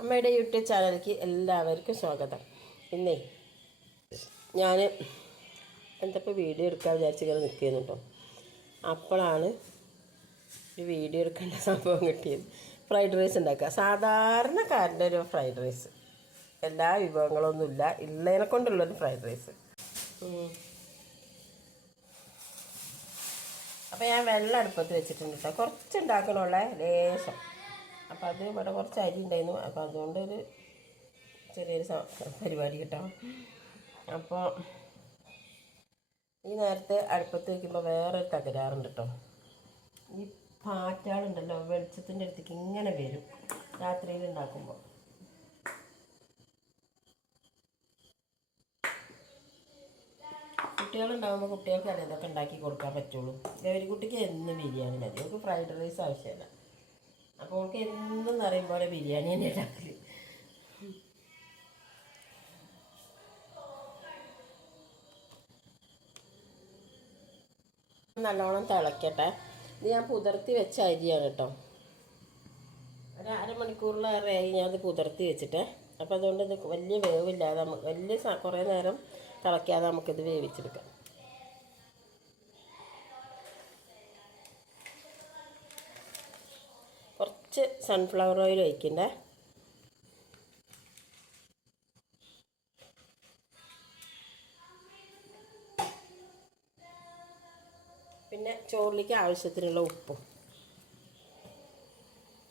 അമ്മയുടെ യൂട്യൂബ് ചാനലിലേക്ക് എല്ലാവർക്കും സ്വാഗതം. ഇന്നേ ഞാൻ എന്തപ്പോൾ വീഡിയോ എടുക്കാൻ വിചാരിച്ചിങ്ങനെ നിൽക്കുന്നു കേട്ടോ അപ്പോഴാണ് ഒരു വീഡിയോ എടുക്കേണ്ട സംഭവം കിട്ടിയത്. ഫ്രൈഡ് റൈസ് ഉണ്ടാക്കുക. സാധാരണക്കാരന്റെ ഒരു ഫ്രൈഡ് റൈസ്. എല്ലാ വിഭവങ്ങളൊന്നുമില്ല ഇല്ലതിനെ കൊണ്ടുള്ളൊരു ഫ്രൈഡ് റൈസ്. അപ്പോൾ ഞാൻ വെള്ളം അടുപ്പത്ത് വെച്ചിട്ടുണ്ട് കേട്ടോ കുറച്ച് ഉണ്ടാക്കണുള്ള ലേശം. അപ്പോൾ അത് ഇവിടെ കുറച്ച് അരി ഉണ്ടായിരുന്നു. അപ്പോൾ അതുകൊണ്ട് ഒരു ചെറിയൊരു പരിപാടി കിട്ടാം. അപ്പോൾ ഈ നേരത്തെ അടുപ്പത്ത് വയ്ക്കുമ്പോൾ വേറൊരു തകരാറുണ്ട് കേട്ടോ. ഈ പാറ്റാളുണ്ടല്ലോ വെളിച്ചത്തിന്റെ അടുത്തേക്ക് ഇങ്ങനെ വരും രാത്രിയിൽ ഉണ്ടാക്കുമ്പോൾ കുട്ടികളുണ്ടാകുമ്പോൾ കുട്ടികൾക്ക് അറിയാം ഉണ്ടാക്കി കൊടുക്കാൻ പറ്റുള്ളൂ. ഗൗരിക്കുട്ടിക്ക് എന്നും ബിരിയാണി മതി. അവർക്ക് ഫ്രൈഡ് റൈസ് ആവശ്യമില്ല. അപ്പോൾ ഓൾക്ക് എന്നും അറിയും പോലെ ബിരിയാണി തന്നെ ഉണ്ടാക്കൽ. നല്ലോണം തിളക്കട്ടെ. ഇത് ഞാൻ പുതിർത്തി വെച്ച അരിയാണ് കേട്ടോ. ഒരു അരമണിക്കൂറിലേറെയായി ഞാൻ അത് പുതിർത്തി വെച്ചിട്ട്. അപ്പോൾ അതുകൊണ്ട് ഇത് വലിയ വേവില്ലാതെ നമുക്ക് വലിയ കുറേ നേരം തിളയ്ക്കാതെ നമുക്കിത് വേവിച്ചെടുക്കാം. കുറച്ച് സൺഫ്ലവർ ഓയിൽ ഒഴിക്കണ്ടേ? പിന്നെ ചോറിലേക്ക് ആവശ്യത്തിനുള്ള ഉപ്പും.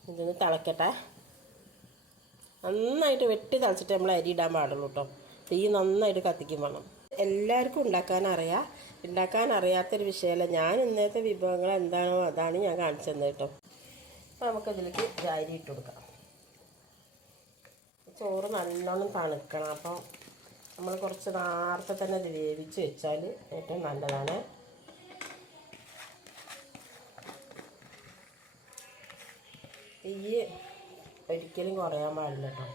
ഇതൊന്ന് തിളക്കട്ടെ. നന്നായിട്ട് വെട്ടി തിളച്ചിട്ട് നമ്മൾ അരി ഇടാൻ പാടുള്ളൂ കേട്ടോ തീ നന്നായിട്ട് കത്തിക്കും വേണം. എല്ലാവർക്കും ഉണ്ടാക്കാൻ അറിയാം. ഉണ്ടാക്കാൻ അറിയാത്തൊരു വിഷയമല്ല. ഞാൻ ഇന്നത്തെ വിഭവങ്ങൾ എന്താണോ അതാണ് ഞാൻ കാണിച്ചു തന്നത് കേട്ടോ നമുക്കതിലേക്ക് ജാരി ഇട്ട് കൊടുക്കാം. ചോറ് നല്ലോണം തണുക്കണം. അപ്പോൾ നമ്മൾ കുറച്ച് നേരത്തെ തന്നെ അത് വേവിച്ച് വെച്ചാൽ ഏറ്റവും നല്ലതാണ്. തീ ഒരിക്കലും കുറയാൻ പാടില്ല കേട്ടോ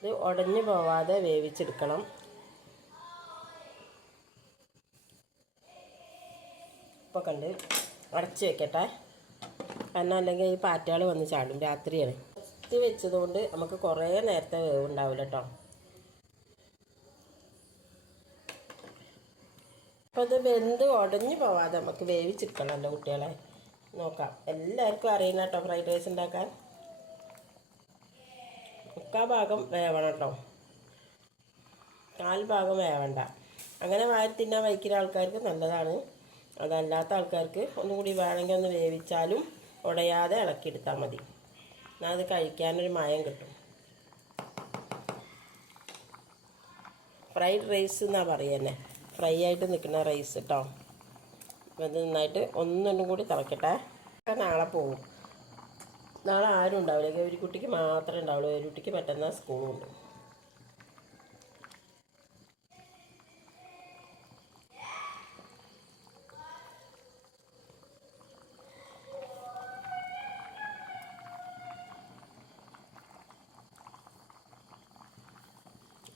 ഇത് ഉടഞ്ഞു പോവാതെ വേവിച്ചെടുക്കണം. ഇപ്പോൾ കണ്ട് അടച്ച് വെക്കട്ടെ. കാരണം അല്ലെങ്കിൽ ഈ പാറ്റകൾ വന്ന് ചാടും രാത്രിയാണ്. കുത്തി വെച്ചതുകൊണ്ട് നമുക്ക് കുറേ നേരത്തെ വേവ് ഉണ്ടാവില്ല കേട്ടോ അപ്പോൾ ഇത് വെന്ത് ഉടഞ്ഞു പോവാതെ നമുക്ക് വേവിച്ചെടുക്കണമല്ലോ കുട്ടികളെ. നോക്കാം. എല്ലാവർക്കും അറിയണം കേട്ടോ ഫ്രൈഡ് റൈസ് ഉണ്ടാക്കാൻ. മുക്കാൽ ഭാഗം വേവണം കേട്ടോ കാൽ ഭാഗം വേവണ്ട. അങ്ങനെ വാരി തിന്നാൻ വയ്ക്കുന്ന ആൾക്കാർക്ക് നല്ലതാണ്. അതല്ലാത്ത ആൾക്കാർക്ക് ഒന്നും കൂടി വേണമെങ്കിൽ ഒന്ന് വേവിച്ചാലും ഉടയാതെ ഇളക്കിയെടുത്താൽ മതി. എന്നാൽ അത് കഴിക്കാനൊരു മയം കിട്ടും. ഫ്രൈഡ് റൈസ് എന്നാണ് പറയുന്നത് ഫ്രൈ ആയിട്ട് നിൽക്കുന്ന റൈസ് കേട്ടോ. ഇത് നന്നായിട്ട് ഒന്നൊന്നും കൂടി തിളക്കട്ടെ. നാളെ പോകും. നാളെ ആരും ഉണ്ടാവില്ല. ഗൗരിക്കുട്ടിക്ക് മാത്രമേ ഉണ്ടാവുള്ളൂ. ഗൗരിക്കുട്ടിക്ക് പറ്റുന്ന സ്കൂളുണ്ട്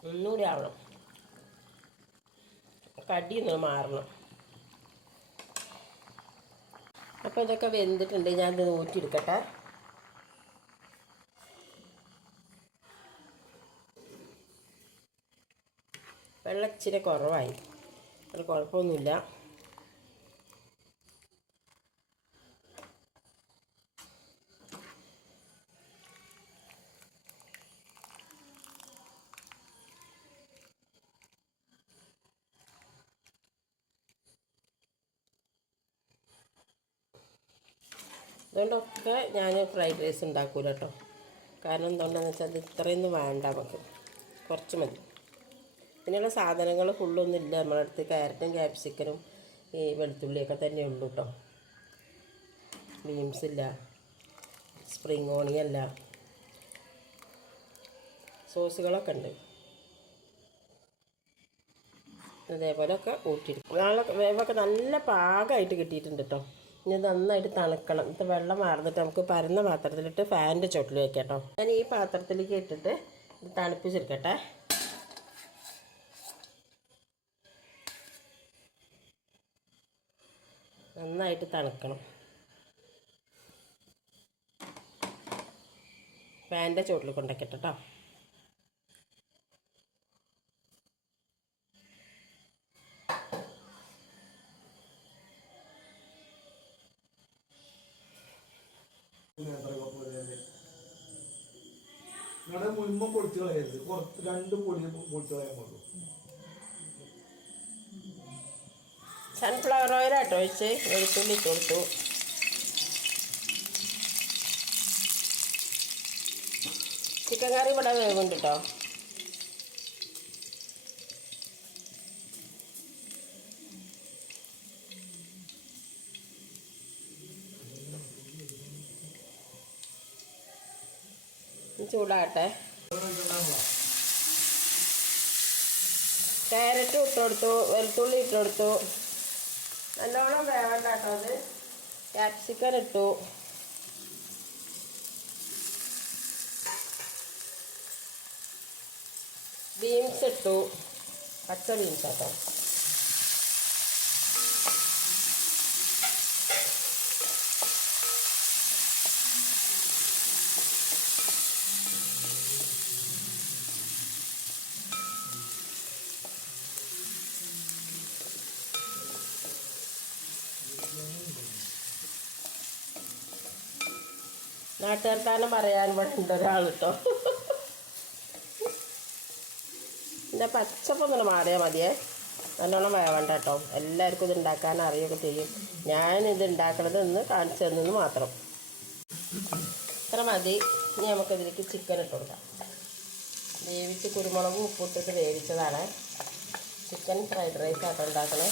ഒന്നുകൂടി ആവണം. കടിയൊന്ന് മാറണം. അപ്പോൾ ഇതൊക്കെ വെന്തിട്ടുണ്ട്. ഞാൻ ഇത് ഊറ്റിയെടുക്കട്ടെ. വെള്ളം ഇച്ചിരി കുറവായി. അത് കുഴപ്പമൊന്നുമില്ല. അതുകൊണ്ടൊക്കെ ഞാൻ ഫ്രൈഡ് റൈസ് ഉണ്ടാക്കൂല കേട്ടോ കാരണം എന്തുകൊണ്ടാണെന്ന് വെച്ചാൽ അത് ഇത്രയൊന്നും വേണ്ട നമുക്ക്. കുറച്ച് മതി. പിന്നെയുള്ള സാധനങ്ങൾ ഫുള്ളൊന്നും ഇല്ല. നമ്മുടെ അടുത്ത് ക്യാരറ്റും ക്യാപ്സിക്കനും ഈ വെളുത്തുള്ളിയൊക്കെ തന്നെ ഉള്ളൂ കേട്ടോ ബീൻസ് ഇല്ല. സ്പ്രിങ് ഓണിയല്ല സോസുകളൊക്കെ ഉണ്ട്. അതേപോലെയൊക്കെ ഊറ്റിയെടുക്കും. നാളൊക്കെ വേവൊക്കെ നല്ല പാകമായിട്ട് കിട്ടിയിട്ടുണ്ട് കേട്ടോ ഇനി നന്നായിട്ട് തണുക്കണം. ഇത് വെള്ളം മാറുന്നിട്ട് നമുക്ക് പരന്ന പാത്രത്തിലിട്ട് ഫാനിന്റെ ചോട്ടിൽ വെക്കാം കേട്ടോ ഞാൻ ഈ പാത്രത്തിലേക്ക് ഇട്ടിട്ട് തണുപ്പിച്ചെടുക്കട്ടെ. നന്നായിട്ട് തണുക്കണം. ഫാന്റെ ചോട്ടിൽ കൊണ്ടൊക്കെ കേട്ടോ മുൻപ് പൊളിച്ചു കളയരുത്. കുറച്ച് രണ്ട് പൊടി പൊളിച്ചു കളയാൻ പാടുള്ളൂ. സൺഫ്ലവർ ഓയിലാട്ടോ ഒഴിച്ച് വെളുത്തുള്ളി കൊടുത്തു. ചിക്കൻ കറി ഇവിടെ വേവുണ്ട് കേട്ടോ ചൂടാകട്ടെ. ക്യാരറ്റ് ഇട്ട് കൊടുത്തു വെളുത്തുള്ളി ഇട്ട് കൊടുത്തു. നല്ലോണം വേവണ്ട കേട്ടോ അത്. ക്യാപ്സിക്കൻ ഇട്ടു. ബീൻസ് ഇട്ടു. പച്ച ബീൻസ് കേട്ടോ നാട്ടുകാർക്കാനും പറയാൻ വേണ്ട ഒരാൾ കേട്ടോ എന്റെ പച്ചപ്പൊന്നും മാറിയാൽ മതിയേ. നല്ലോണം വേവണ്ട കേട്ടോ എല്ലാവർക്കും ഇത് ഉണ്ടാക്കാൻ അറിയുകയൊക്കെ ചെയ്യും. ഞാൻ ഇത് ഉണ്ടാക്കണത് ഇന്ന് കാണിച്ചു തന്നെന്ന് മാത്രം. ഇത്ര മതി. ഇനി നമുക്കിതിലേക്ക് ചിക്കൻ ഇട്ട് കൊടുക്കാം. വേവിച്ച് കുരുമുളകും ഉപ്പിട്ടിട്ട് വേവിച്ചതാണ്. ചിക്കൻ ഫ്രൈഡ് റൈസ് ആട്ടോ ഉണ്ടാക്കണേ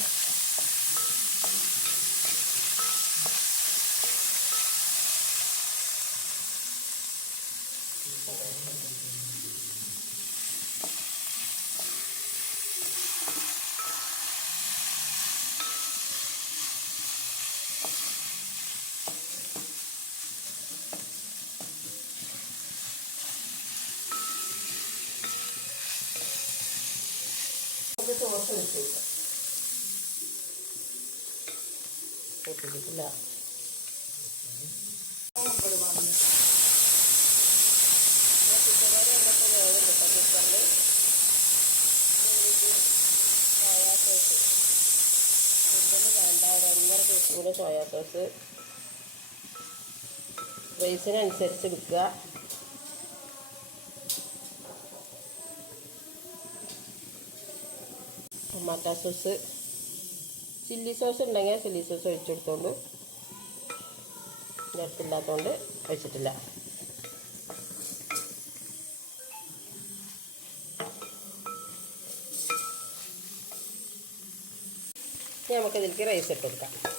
നമുക്ക് ചോറ് വെച്ച് പൊട്ടിച്ചിട്ടില്ല കൂടെ സോയാ സോസ് റൈസിനനുസരിച്ച് എടുക്കുക. Tomato sauce. ചില്ലി സോസ് ഉണ്ടെങ്കിൽ ചില്ലി സോസ് ഒഴിച്ചെടുത്തോണ്ട് ഇല്ലാത്തതുകൊണ്ട് ഒഴിച്ചിട്ടില്ല. ഇനി നമുക്ക് ഇതിലേക്ക് റൈസ് ഇട്ട് കൊടുക്കാം.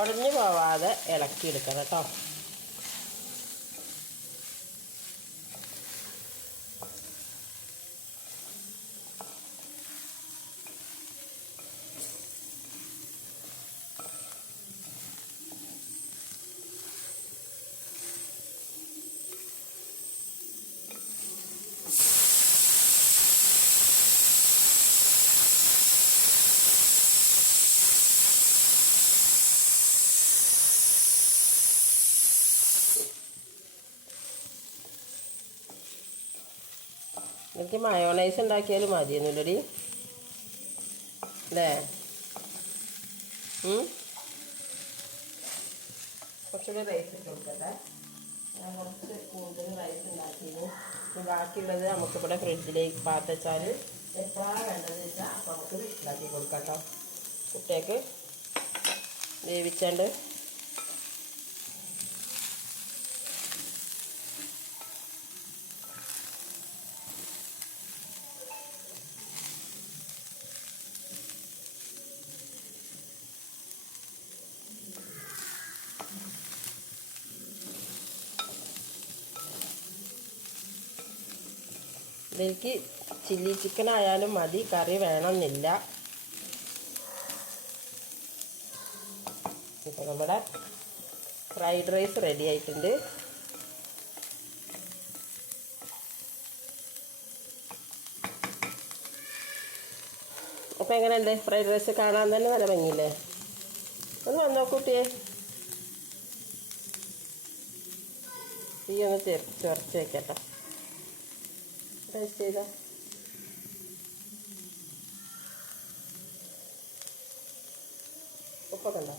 ഉടഞ്ഞു പോവാതെ ഇളക്കിയെടുക്കണം കേട്ടോ. എനിക്ക് മയോണൈസ് ഉണ്ടാക്കിയാലും മതിയൊന്നുമില്ലടി അല്ലേ? കുറച്ചുകൂടി റൈസ് ഇട്ട് കൊടുക്കട്ടെ. ഞാൻ കുറച്ച് കൂടുതൽ റൈസ് ഉണ്ടാക്കിയിരുന്നു ബാക്കിയുള്ളത് നമുക്കിവിടെ ഫ്രിഡ്ജിലേക്ക് പാത്ത് വെച്ചാൽ എപ്പോഴാണ് വേണ്ടതെന്ന് വെച്ചാൽ അപ്പോൾ നമുക്ക് ഉണ്ടാക്കി കൊടുക്കാം കേട്ടോ. കുട്ടികൾക്ക് വേവിച്ചാണ്ട്. ഇതിലേക്ക് ചില്ലി ചിക്കൻ ആയാലും മതി കറി വേണമെന്നില്ല. ഇപ്പം നമ്മുടെ ഫ്രൈഡ് റൈസ് റെഡി ആയിട്ടുണ്ട്. അപ്പം എങ്ങനെയുണ്ട്? ഫ്രൈഡ് റൈസ് കാണാൻ തന്നെ നല്ല ഭംഗിയില്ലേ? ഒന്ന് വന്നോ കുട്ടിയെ? ഈ ഒന്ന് ചേർ- ചേർത്ത് വെക്കട്ടോ. ടേസ്റ്റ് ചെയ്ത. ഉപ്പൊക്കെ ഉണ്ടോ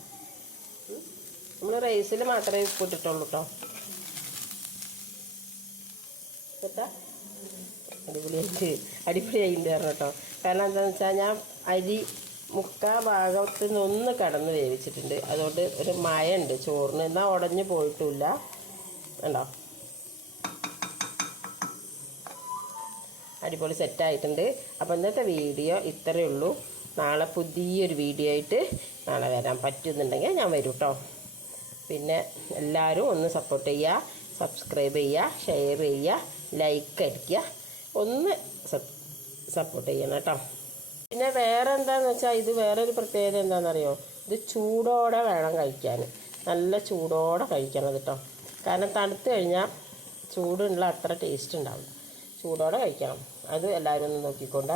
നമ്മൾ റൈസിൽ മാത്രമേ ഉപ്പ് ഇട്ടിട്ടുള്ളൂ കേട്ടോ കേട്ടാ അടിപൊളിയായിട്ട് അടിപൊളിയായിട്ട് പറഞ്ഞു കേട്ടോ കാരണം എന്താണെന്ന് വെച്ചാൽ ഞാൻ അരി മുക്കാ ഭാഗത്ത് നിന്ന് ഒന്ന് കടന്ന് വേവിച്ചിട്ടുണ്ട്. അതുകൊണ്ട് ഒരു മയമുണ്ട് ചോറിന്. എന്നാൽ ഉടഞ്ഞു പോയിട്ടില്ല. കണ്ടോ? അടിപൊളി സെറ്റായിട്ടുണ്ട്. അപ്പോൾ ഇന്നത്തെ വീഡിയോ ഇത്രയേ ഉള്ളൂ. നാളെ പുതിയൊരു വീഡിയോ ആയിട്ട് നാളെ വരാൻ പറ്റുന്നുണ്ടെങ്കിൽ ഞാൻ വരും കേട്ടോ പിന്നെ എല്ലാവരും ഒന്ന് സപ്പോർട്ട് ചെയ്യുക സബ്സ്ക്രൈബ് ചെയ്യുക ഷെയർ ചെയ്യുക ലൈക്ക് അടിക്കുക. ഒന്ന് സപ്പോർട്ട് ചെയ്യണം കേട്ടോ. പിന്നെ വേറെ എന്താണെന്ന് വെച്ചാൽ ഇത് വേറൊരു പ്രത്യേകത എന്താണെന്നറിയോ ഇത് ചൂടോടെ വേണം കഴിക്കാൻ. നല്ല ചൂടോടെ കഴിക്കണം കേട്ടോ കാരണം തണുത്ത് കഴിഞ്ഞാൽ ചൂടുള്ള അത്ര ടേസ്റ്റ് ഉണ്ടാവില്ല. ചൂടോടെ കഴിക്കണം. അത് എല്ലാവരും ഒന്ന് നോക്കിക്കൊണ്ട്.